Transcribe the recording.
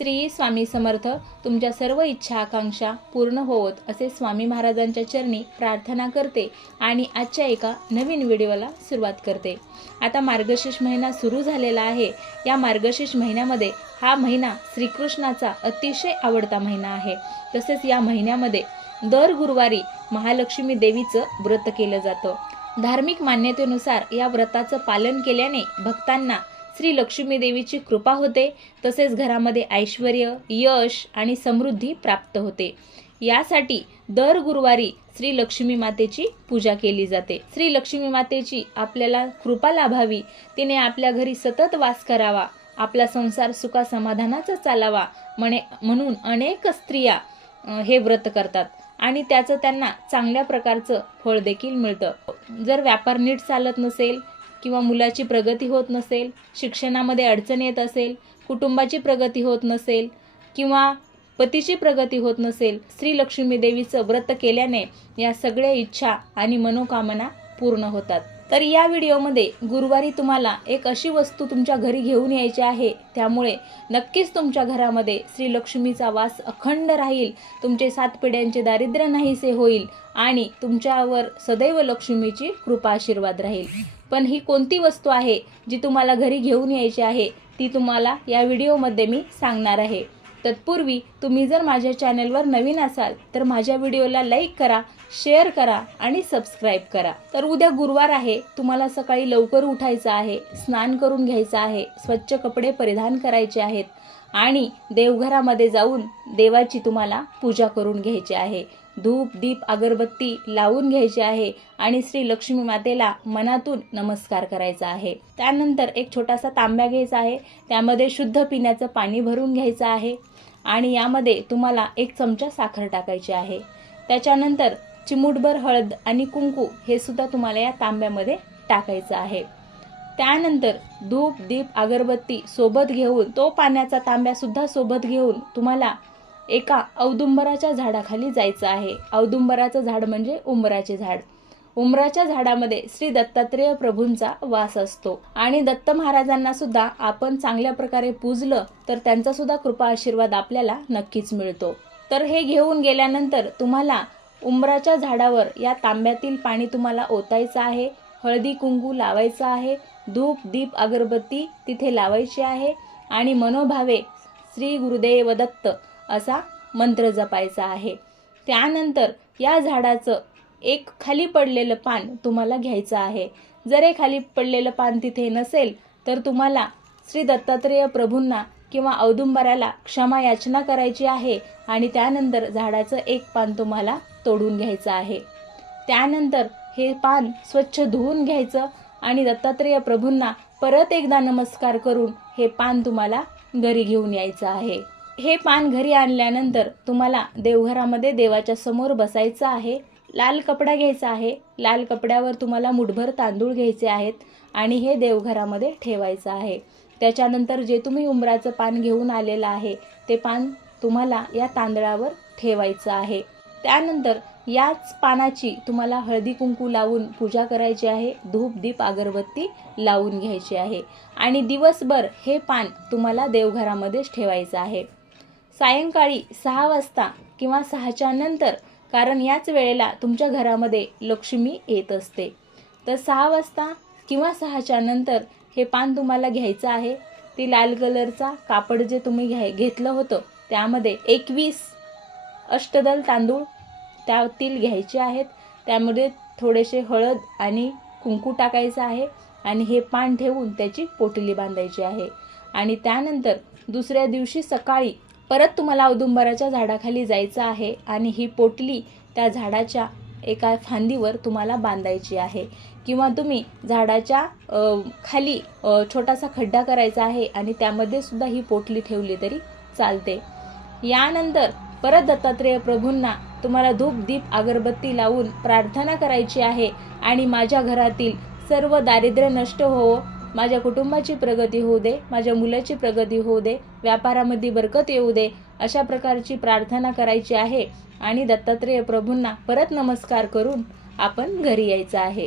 श्री स्वामी समर्थ तुमच्या सर्व इच्छा आकांक्षा पूर्ण होवोत असे स्वामी महाराजांच्या चरणी प्रार्थना करते आणि आजच्या एका नवीन व्हिडिओला सुरुवात करते। आता मार्गशीर्ष महिना सुरू झालेला आहे। या मार्गशीर्ष महिन्यामध्ये हा महिना श्रीकृष्णाचा अतिशय आवडता महिना आहे। तसेच या महिन्यामध्ये दर गुरुवारी महालक्ष्मी देवीचं व्रत केलं जातं। धार्मिक मान्यतेनुसार या व्रताचं पालन केल्याने भक्तांना श्री लक्ष्मी देवीची कृपा होते, तसेच घरामध्ये ऐश्वर्य, यश आणि समृद्धी प्राप्त होते। यासाठी दर गुरुवारी श्री लक्ष्मी मातेची पूजा केली जाते। श्री लक्ष्मी मातेची आपल्याला कृपा लाभावी, तिने आपल्या घरी सतत वास करावा, आपला संसार सुखा समाधानाचा चालावा म्हणून अनेक स्त्रिया हे व्रत करतात आणि त्याचं त्यांना चांगल्या प्रकारचं फळ देखील मिळतं। जर व्यापार नीट चालत नसेल किंवा मुलाची प्रगती होत नसेल, शिक्षणामध्ये अडचण येत असेल, कुटुंबाची प्रगती होत नसेल किंवा पतीची प्रगती होत नसेल, श्री लक्ष्मी देवीचं व्रत केल्याने या सगळ्या इच्छा आणि मनोकामना पूर्ण होतात। तर या व्हिडिओमध्ये गुरुवारी तुम्हाला एक अशी वस्तू तुमच्या घरी घेऊन यायची आहे, त्यामुळे नक्कीच तुमच्या घरामध्ये श्री लक्ष्मीचा वास अखंड राहील, तुमचे 7 पिढ्यांचे दारिद्र्य नाहीसे होईल आणि तुमच्यावर सदैव लक्ष्मीची कृपा आशीर्वाद राहील। पण ही कोणती वस्तू आहे जी तुम्हाला घरी घेऊन यायची आहे ती तुम्हाला या व्हिडिओमध्ये मी सांगणार आहे। तत्पूर्वी तुम्ही जर माझ्या चॅनलवर नवीन असाल तर माझ्या व्हिडिओला लाईक करा, शेअर करा आणि सबस्क्राईब करा। तर उद्या गुरुवार आहे, तुम्हाला सकाळी लवकर उठायचं आहे, स्नान करून घ्यायचं आहे, स्वच्छ कपडे परिधान करायचे आहेत आणि देवघरामध्ये जाऊन देवाची तुम्हाला पूजा करून घ्यायची आहे। धूप दीप अगरबत्ती लावून घ्यायची आहे आणि श्री लक्ष्मी मातेला मनातून नमस्कार करायचा आहे। त्यानंतर एक छोटासा तांब्या घ्यायचा आहे, त्यामध्ये शुद्ध पिण्याचं पाणी भरून घ्यायचं आहे आणि यामध्ये तुम्हाला 1 चमचा साखर टाकायची आहे। त्याच्यानंतर चिमूटभर हळद आणि कुंकू हे सुद्धा तुम्हाला या तांब्यामध्ये टाकायचं आहे। त्यानंतर धूप दीप अगरबत्ती सोबत घेऊन तो पाण्याचा तांब्या सुद्धा सोबत घेऊन तुम्हाला एका औदुंबराच्या झाडाखाली जायचं आहे। औदुंबराचं झाड म्हणजे उंबराचे झाड। उंबराच्या झाडामध्ये श्री दत्तात्रेय प्रभूंचा वास असतो आणि दत्त महाराजांना सुद्धा आपण चांगल्या प्रकारे पूजलं तर त्यांचा सुद्धा कृपा आशीर्वाद आपल्याला नक्कीच मिळतो। तर हे घेऊन गेल्यानंतर तुम्हाला उंबराच्या झाडावर या तांब्यातील पाणी तुम्हाला ओतायचं आहे, हळदी कुंकू लावायचं आहे, धूप दीप अगरबत्ती तिथे लावायची आहे आणि मनोभावे श्री गुरुदेव दत्त असा मंत्र जपायचा आहे। त्यानंतर या झाडाचं एक खाली पडलेलं पान तुम्हाला घ्यायचं आहे। जर हे खाली पडलेलं पान तिथे नसेल तर तुम्हाला श्री दत्तात्रेय प्रभूंना किंवा औदुंबराला क्षमा याचना करायची आहे आणि त्यानंतर झाडाचं एक पान तुम्हाला तोडून घ्यायचं आहे। त्यानंतर हे पान स्वच्छ धुवून घ्यायचं आणि दत्तात्रेय प्रभूंना परत एकदा नमस्कार करून हे पान तुम्हाला घरी घेऊन यायचं आहे। हे पान घरी आणल्यानंतर तुम्हाला देवघरामध्ये देवाच्या समोर बसायचं आहे। लाल कपडा घ्यायचा आहे, लाल कपड्यावर तुम्हाला मुठभर तांदूळ घ्यायचे आहेत आणि हे देवघरामध्ये ठेवायचं आहे। त्याच्यानंतर जे तुम्ही उंबराचं पान घेऊन आलेलं आहे ते पान तुम्हाला या तांदळावर ठेवायचं आहे। त्यानंतर याच पानाची तुम्हाला हळदी कुंकू लावून पूजा करायची आहे, धूप दीप अगरबत्ती लावून घ्यायची आहे आणि दिवसभर हे पान तुम्हाला देवघरामध्येच ठेवायचं आहे। सायंकाळी 6 वाजता किंवा 6च्या नंतर, कारण याच वेळेला तुमच्या घरामध्ये लक्ष्मी येत असते, तर 6 वाजता किंवा 6च्या नंतर हे पान तुम्हाला घ्यायचं आहे। ती लाल कलरचा कापड जे तुम्ही घेतलं होतं त्यामध्ये 21 अष्टदल तांदूळ त्यातील घ्यायचे आहेत, त्यामध्ये थोडेसे हळद आणि कुंकू टाकायचं आहे आणि हे पान ठेवून त्याची पोटली बांधायची आहे आणि त्यानंतर दुसऱ्या दिवशी सकाळी परत तुम्हाला औदुंबराच्या झाडाखाली जायचं आहे आणि ही पोटली त्या झाडाच्या एका फांदीवर तुम्हाला बांधायची आहे किंवा तुम्ही झाडाच्या खाली छोटासा खड्डा करायचा आहे आणि त्यामध्ये सुद्धा ही पोटली ठेवली तरी चालते। यानंतर परत दत्तात्रेय प्रभूंना तुम्हाला धूप दीप अगरबत्ती लावून प्रार्थना करायची आहे आणि माझ्या घरातील सर्व दारिद्र्य नष्ट होवो, माझ्या कुटुंबाची प्रगती होऊ दे, माझ्या मुलाची प्रगती होऊ दे, व्यापारामध्ये बरकत येऊ दे, अशा प्रकारची प्रार्थना करायची आहे आणि दत्तात्रेय प्रभूंना परत नमस्कार करून आपण घरी यायचं आहे।